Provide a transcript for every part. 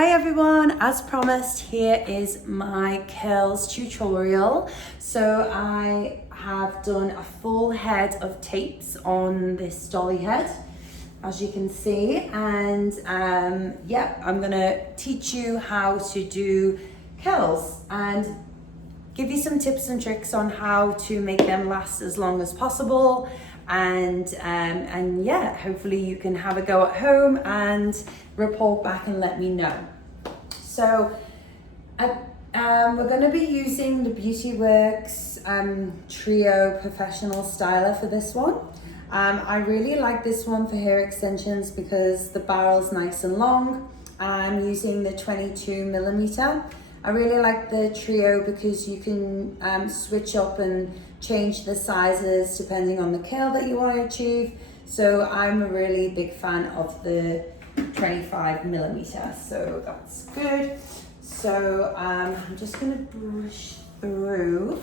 Hi everyone, as promised, here is my curls tutorial. So I have done a full head of tapes on this dolly head, as you can see, and I'm gonna teach you how to do curls and give you some tips and tricks on how to make them last as long as possible. And yeah, hopefully you can have a go at home and report back and let me know. So we're going to be using the Beauty Works Trio Professional Styler for this one. I really like this one for hair extensions because the barrel's nice and long. I'm using the 22mm. I really like the Trio because you can switch up and change the sizes depending on the curl that you want to achieve. So I'm a really big fan of the 25mm, so that's good. So I'm just going to brush through.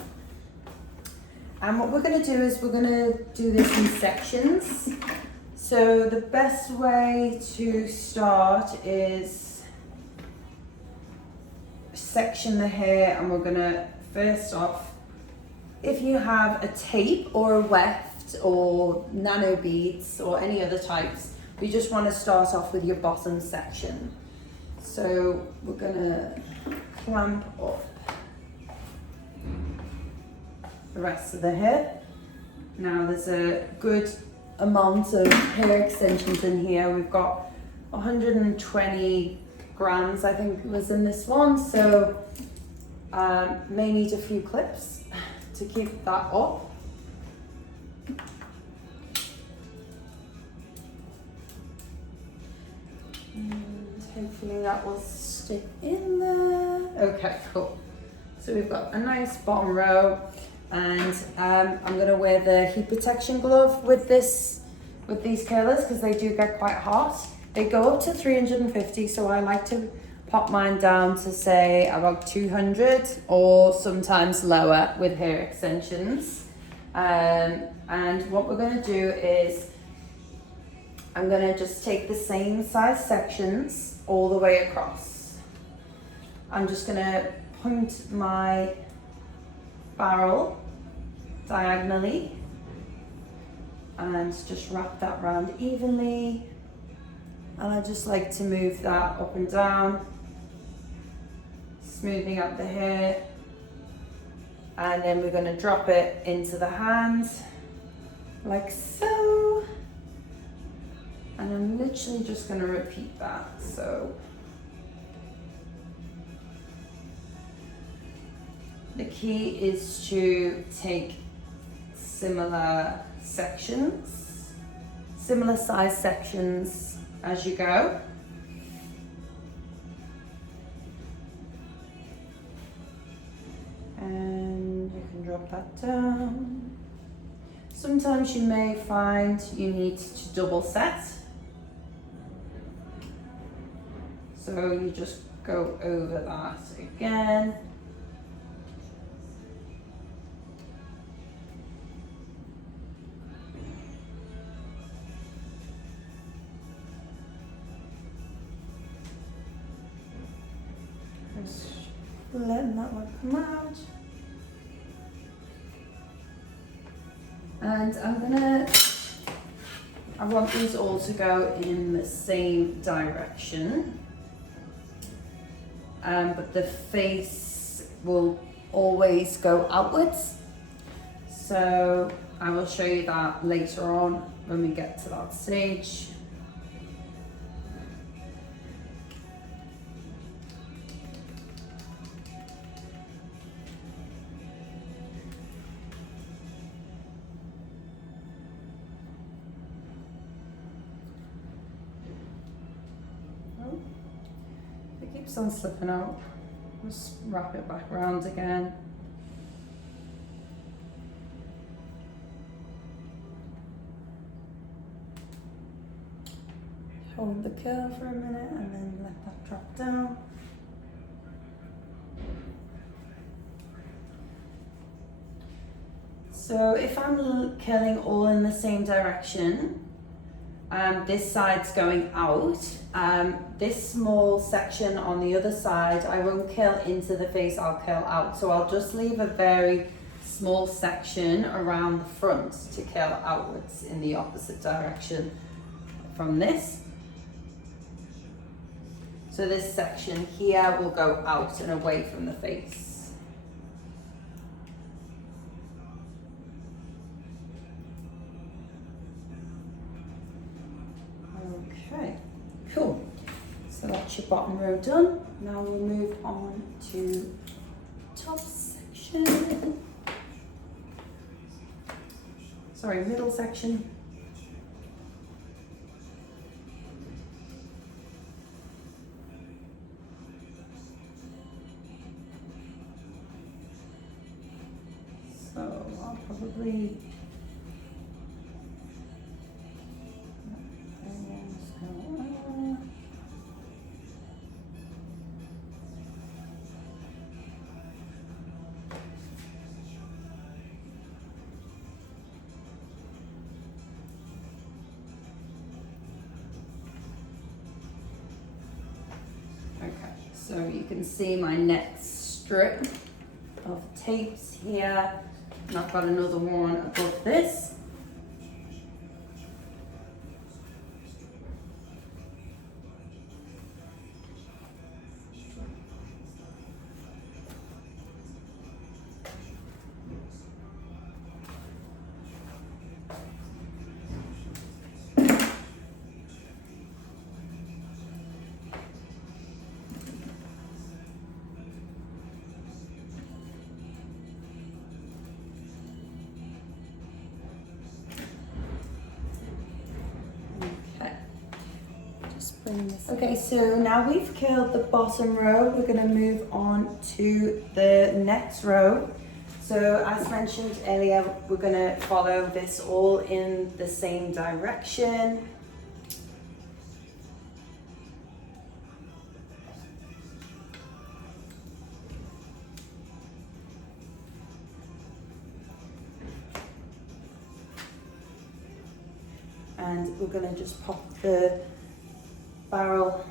And what we're going to do is we're going to do this in sections. So the best way to start is section the hair, and we're going to first off, if you have a tape or a weft or nano beads or any other types, we just want to start off with your bottom section. So we're going to clamp up the rest of the hair. Now there's a good amount of hair extensions in here. We've got 120 grams, I think was in this one. So may need a few clips to keep that up. And hopefully that will stick in there. Okay, cool. So we've got a nice bottom row, and I'm gonna wear the heat protection glove with these curlers because they do get quite hot. They go up to 350, so I like to pop mine down to say about 200 or sometimes lower with hair extensions. And what we're going to do is I'm going to just take the same size sections all the way across. I'm just going to point my barrel diagonally and just wrap that round evenly. And I just like to move that up and down, smoothing out the hair, and then we're going to drop it into the hand like so, and I'm literally just going to repeat that. So the key is to take similar sections, similar size sections as you go. And you can drop that down. Sometimes you may find you need to double set. So you just go over that again. Just letting that one come out. And I want these all to go in the same direction. But the face will always go outwards. So I will show you that later on when we get to that stage. It keeps on slipping out. Just wrap it back around again. Hold the curl for a minute and then let that drop down. So if I'm curling all in the same direction, This side's going out. This small section on the other side, I won't curl into the face, I'll curl out. So I'll just leave a very small section around the front to curl outwards in the opposite direction from this. So this section here will go out and away from the face. Okay, cool. So that's your bottom row done. Now we'll move on to top section. Sorry, middle section. So I'll probably so you can see my next strip of tapes here, and I've got another one above this. Okay, so now we've curled the bottom row, we're going to move on to the next row. So as mentioned earlier, we're going to follow this all in the same direction. And we're going to just pop the barrel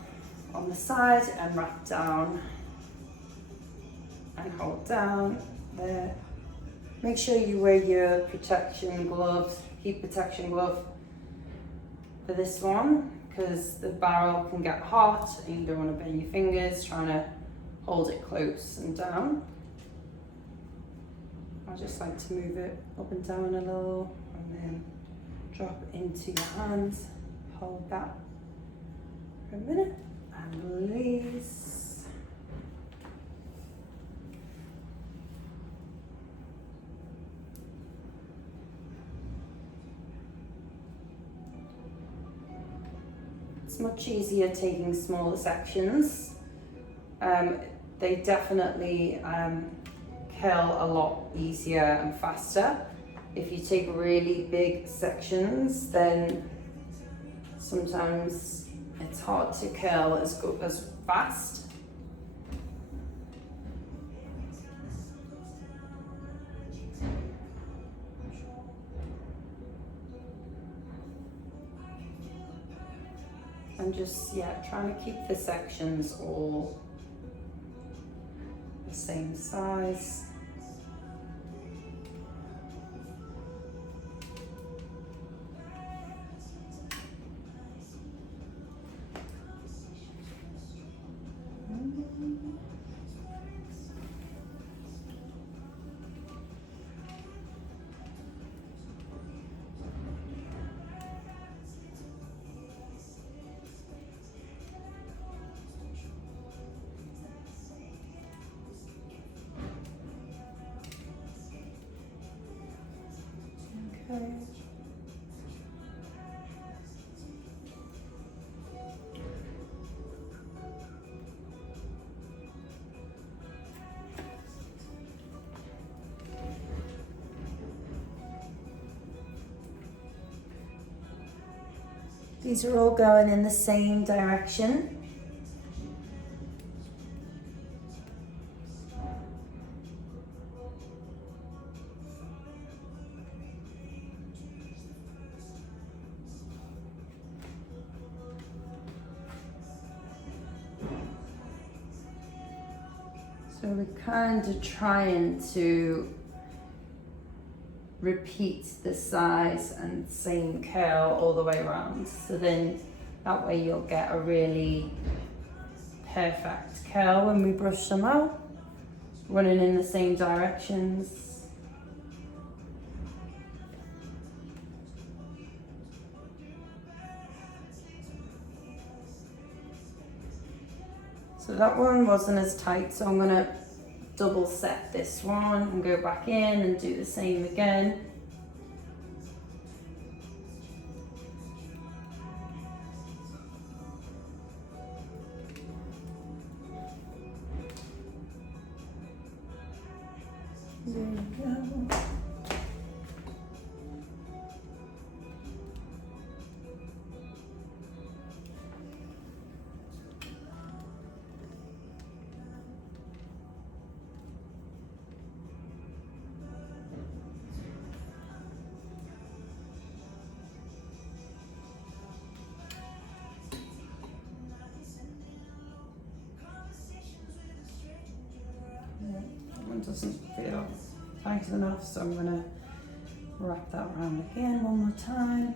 on the side and wrap down and hold down there. Make sure you wear your protection gloves, heat protection glove for this one, because the barrel can get hot and you don't want to burn your fingers trying to hold it close and down. I just like to move it up and down a little and then drop into your hands, hold that for a minute and release. It's much easier taking smaller sections. They definitely curl a lot easier and faster. If you take really big sections, then sometimes it's hard to curl as fast. And just, trying to keep the sections all the same size. Okay. These are all going in the same direction. So we're kind of trying to repeat the size and same curl all the way around. So then that way you'll get a really perfect curl when we brush them out, running in the same directions. So that one wasn't as tight, so I'm gonna double set this one and go back in and do the same again. There we go. That one doesn't feel tight enough, so I'm gonna wrap that around again one more time.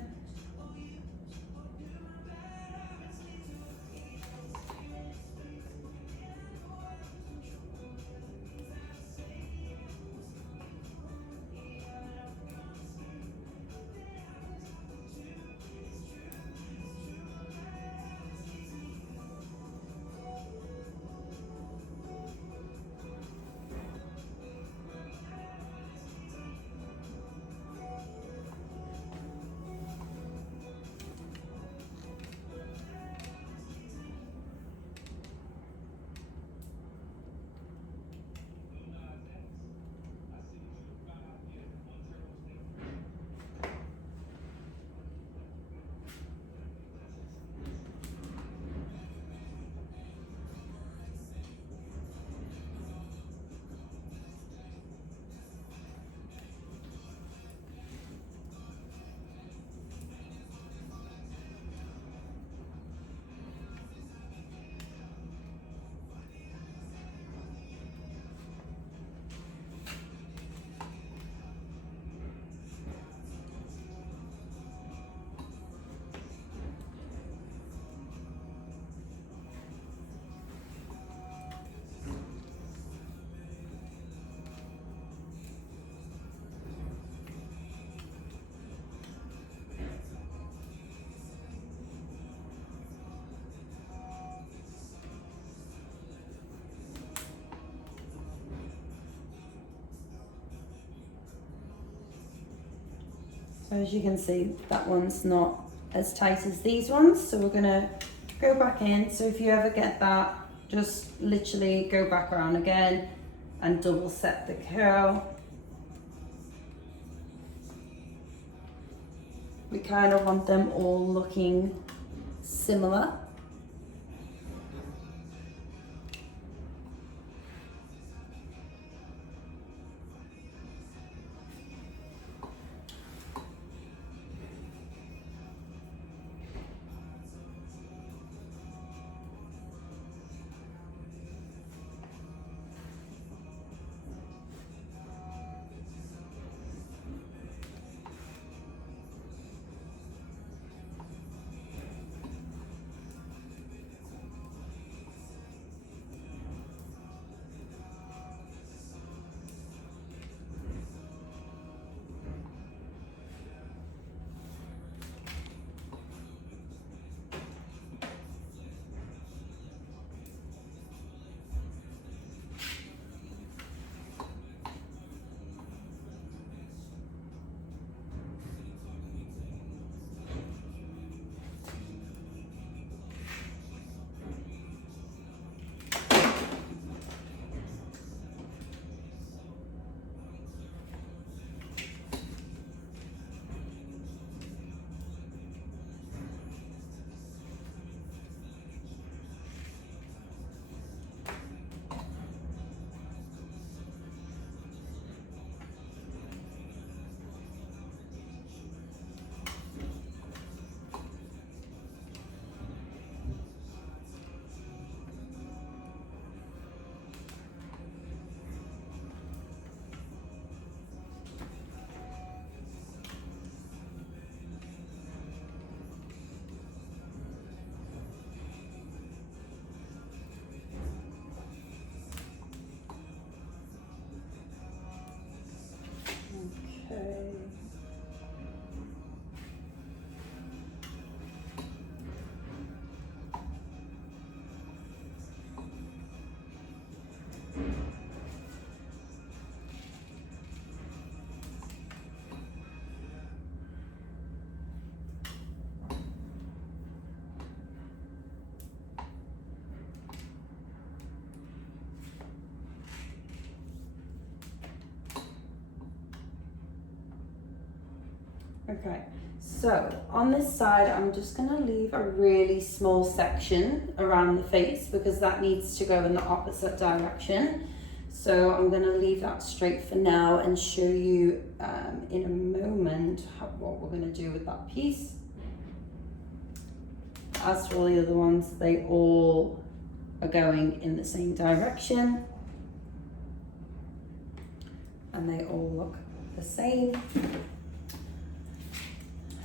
So as you can see, that one's not as tight as these ones, so we're gonna go back in. So if you ever get that, just literally go back around again and double set the curl. We kind of want them all looking similar. Okay, so on this side, I'm just gonna leave a really small section around the face because that needs to go in the opposite direction. So I'm gonna leave that straight for now and show you in a moment what we're gonna do with that piece. As for all the other ones, they all are going in the same direction and they all look the same.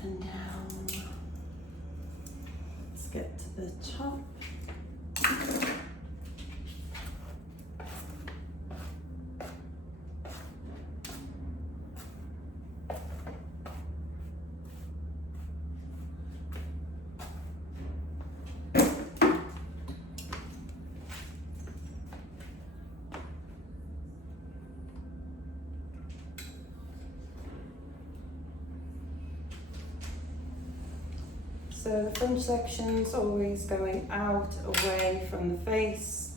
And now let's get to the top. So the fringe section's always going out, away from the face.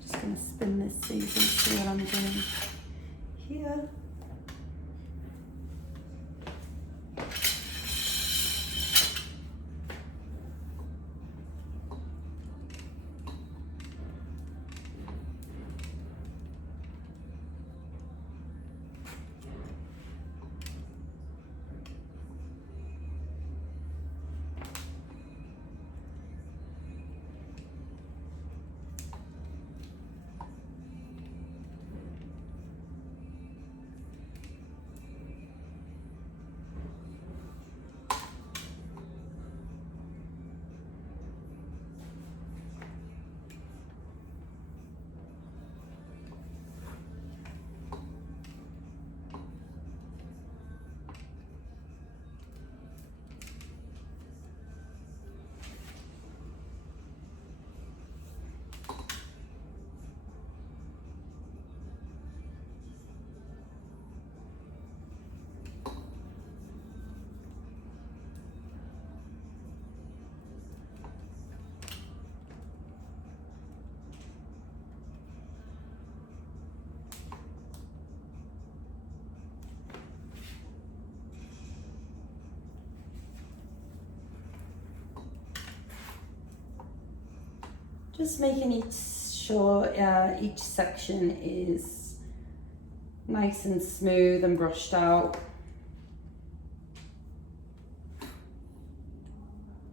Just gonna spin this so you can see what I'm doing here. Just making sure each section is nice and smooth and brushed out.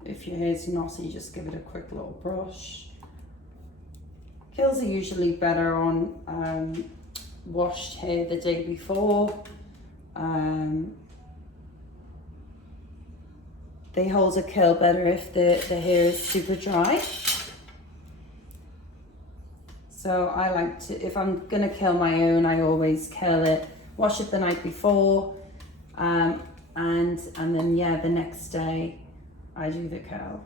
If your hair's knotty, just give it a quick little brush. Curls are usually better on washed hair the day before. They hold a curl better if the hair is super dry. So I like to, if I'm gonna curl my own, I always curl it, wash it the night before, and then yeah, the next day I do the curl.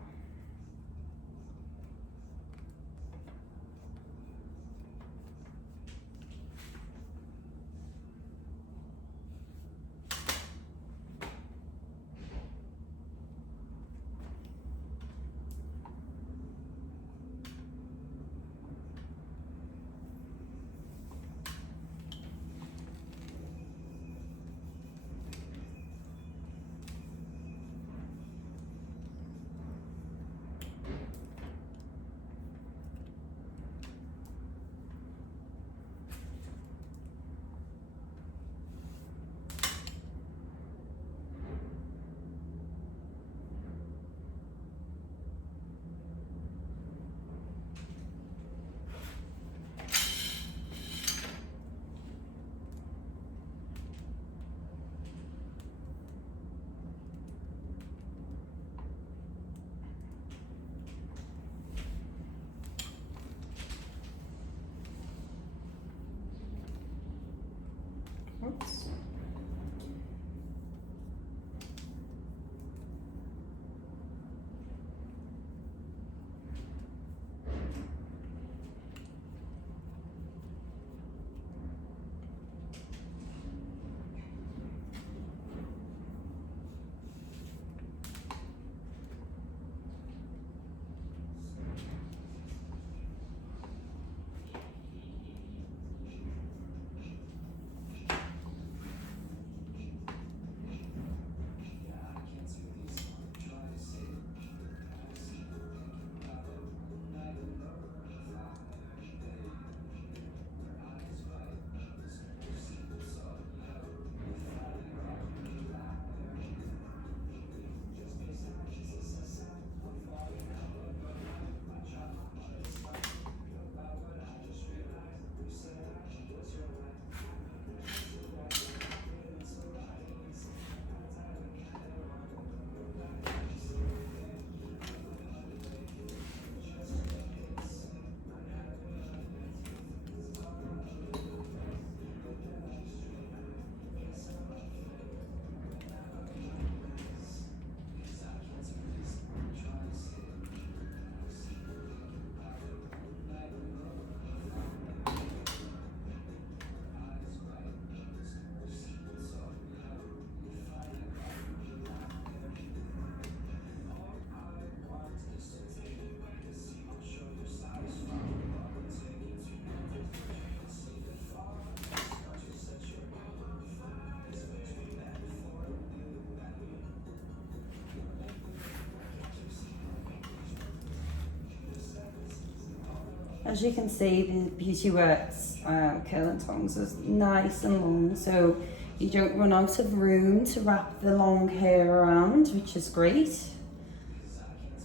As you can see, the Beauty Works curling tongs is nice and long, so you don't run out of room to wrap the long hair around, which is great.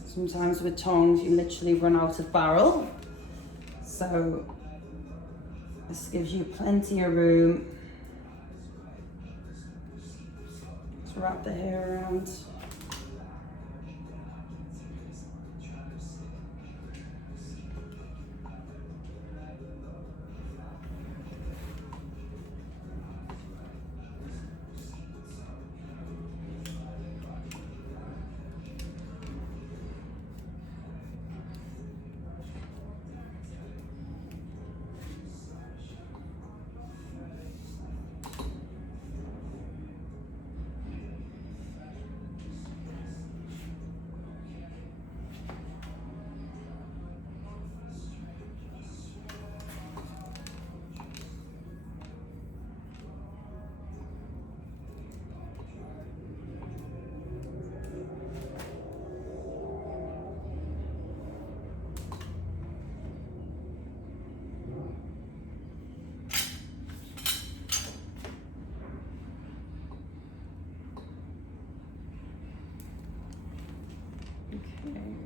Sometimes with tongs, you literally run out of barrel. So this gives you plenty of room to wrap the hair around.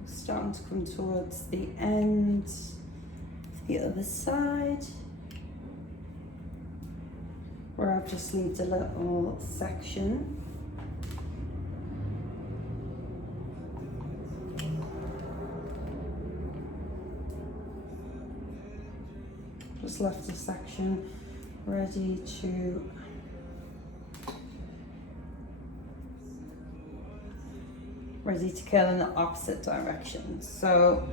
Starting to come towards the end, the other side, where I've just left a little section. Just left a section ready to curl in the opposite direction. So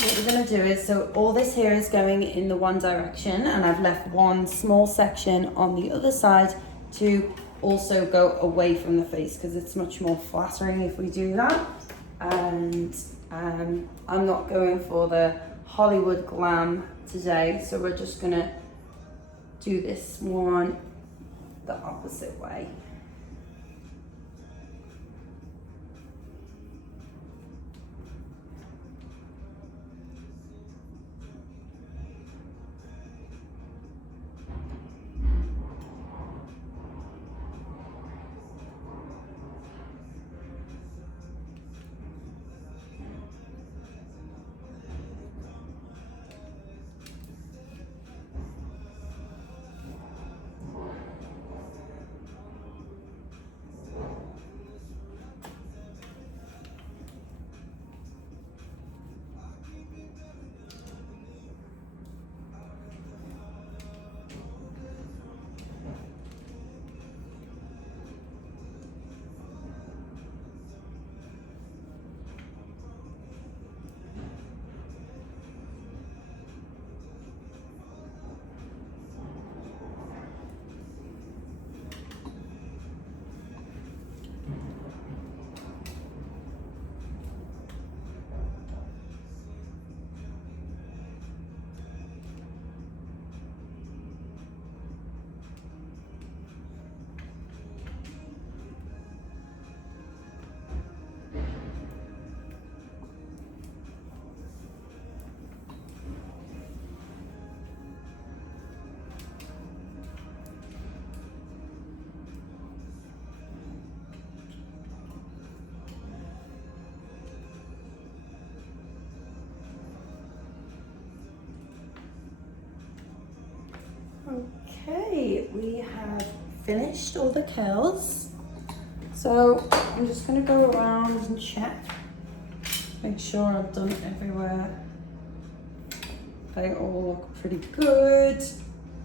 what we're going to do is, so all this here is going in the one direction, and I've left one small section on the other side to also go away from the face, because it's much more flattering if we do that. And I'm not going for the Hollywood glam today, so we're just going to do this one the opposite way. Okay, we have finished all the curls. So I'm just going to go around and check, make sure I've done it everywhere. They all look pretty good.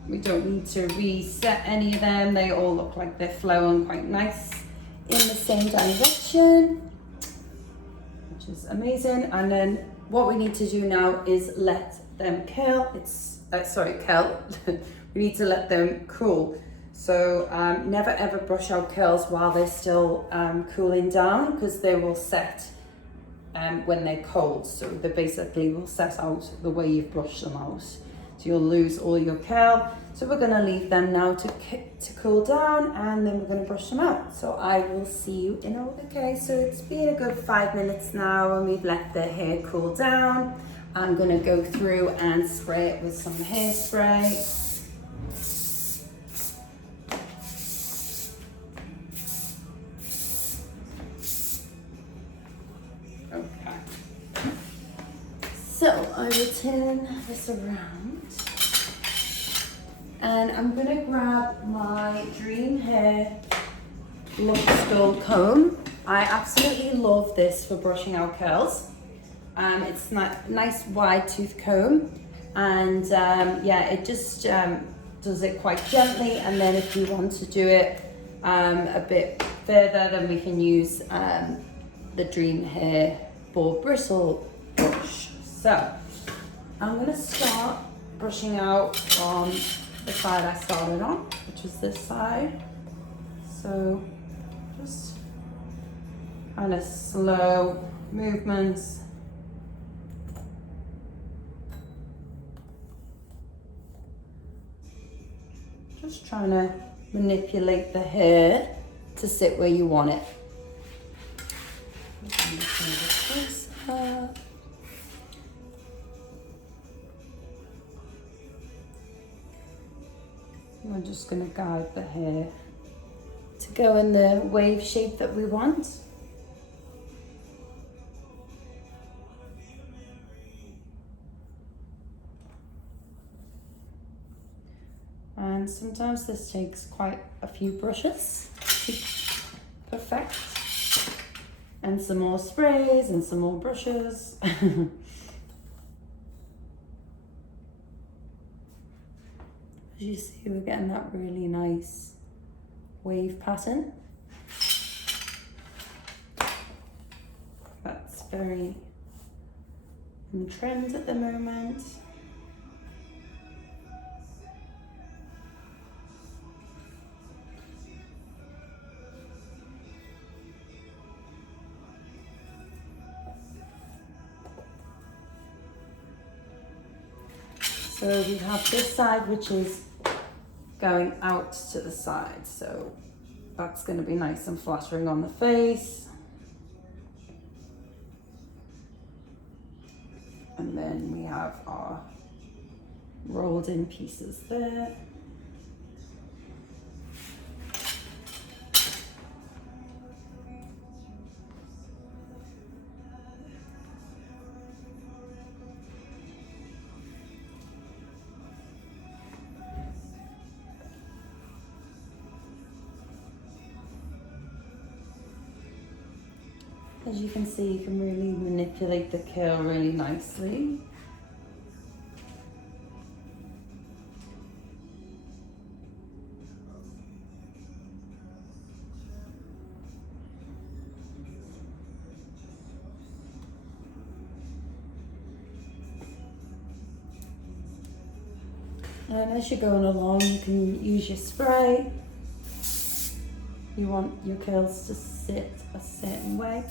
We don't need to reset any of them. They all look like they're flowing quite nice in the same direction, which is amazing. And then what we need to do now is let them curl. Curl. We need to let them cool. So never ever brush out curls while they're still cooling down, because they will set when they're cold. So they basically will set out the way you've brushed them out. So you'll lose all your curl. So we're gonna leave them now to cool down, and then we're gonna brush them out. So I will see you in a, okay, so it's been a good 5 minutes now and we've let the hair cool down. I'm gonna go through and spray it with some hairspray. So I will turn this around and I'm gonna grab my Dream Hair Luxe Gold Comb. I absolutely love this for brushing out curls. It's nice wide tooth comb, and yeah, it just does it quite gently, and then if you want to do it a bit further, then we can use the Dream Hair Boar Bristle brush. So I'm gonna start brushing out from the side I started on, which is this side. So just kind of slow movements. Just trying to manipulate the hair to sit where you want it. We're just going to guide the hair to go in the wave shape that we want. And sometimes this takes quite a few brushes to perfect. And some more sprays and some more brushes. As you see, we're getting that really nice wave pattern. That's very in trend at the moment. So we have this side, which is going out to the side. So that's going to be nice and flattering on the face. And then we have our rolled in pieces there. As you can see, you can really manipulate the curl really nicely. And as you're going along, you can use your spray. You want your curls to sit a certain way.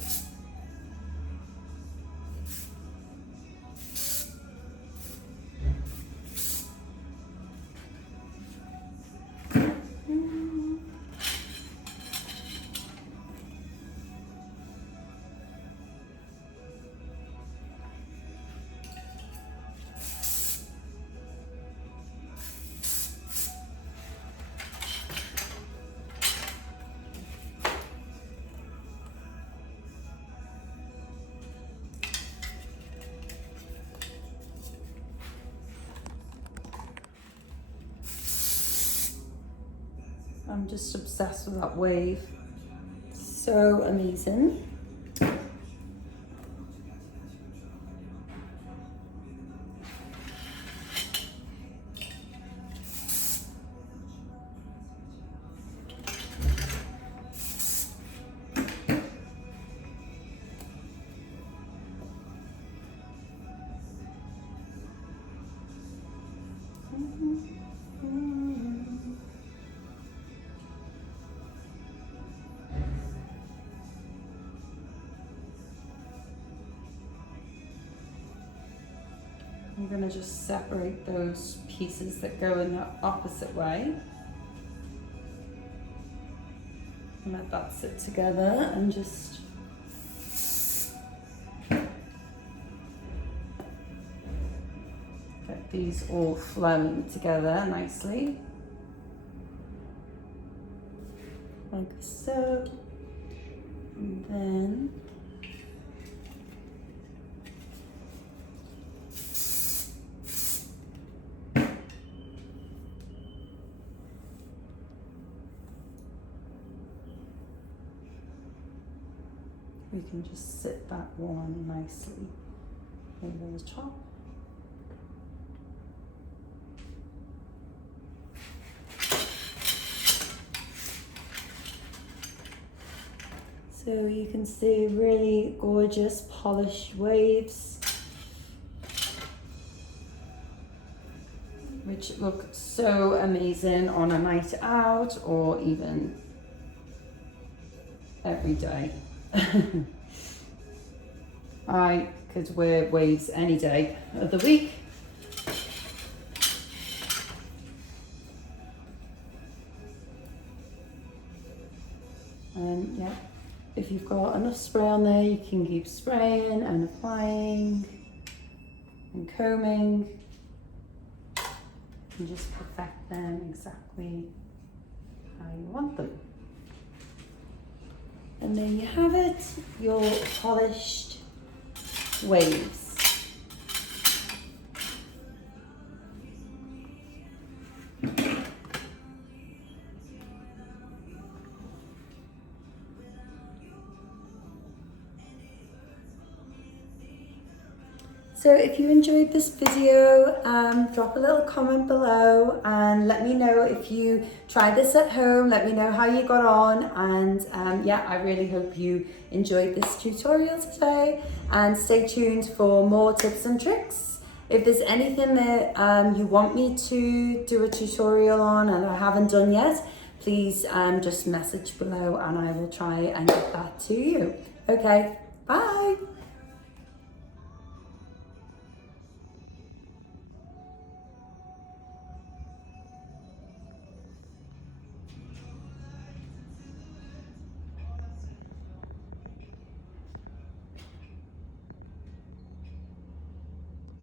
I'm just obsessed with that wave. So amazing. I'm going to just separate those pieces that go in the opposite way. And let that sit together and just get these all flowing together nicely. Like so. And then we can just sit that one nicely over the top. So you can see really gorgeous polished waves, which look so amazing on a night out or even every day. I could wear waves any day of the week. And yeah, if you've got enough spray on there, you can keep spraying and applying and combing and just perfect them exactly how you want them. And there you have it, your polished waves. So if you enjoyed this video, drop a little comment below and let me know if you tried this at home. Let me know how you got on, and yeah, I really hope you enjoyed this tutorial today, and stay tuned for more tips and tricks. If there's anything that you want me to do a tutorial on and I haven't done yet, please just message below and I will try and get that to you. Okay, bye.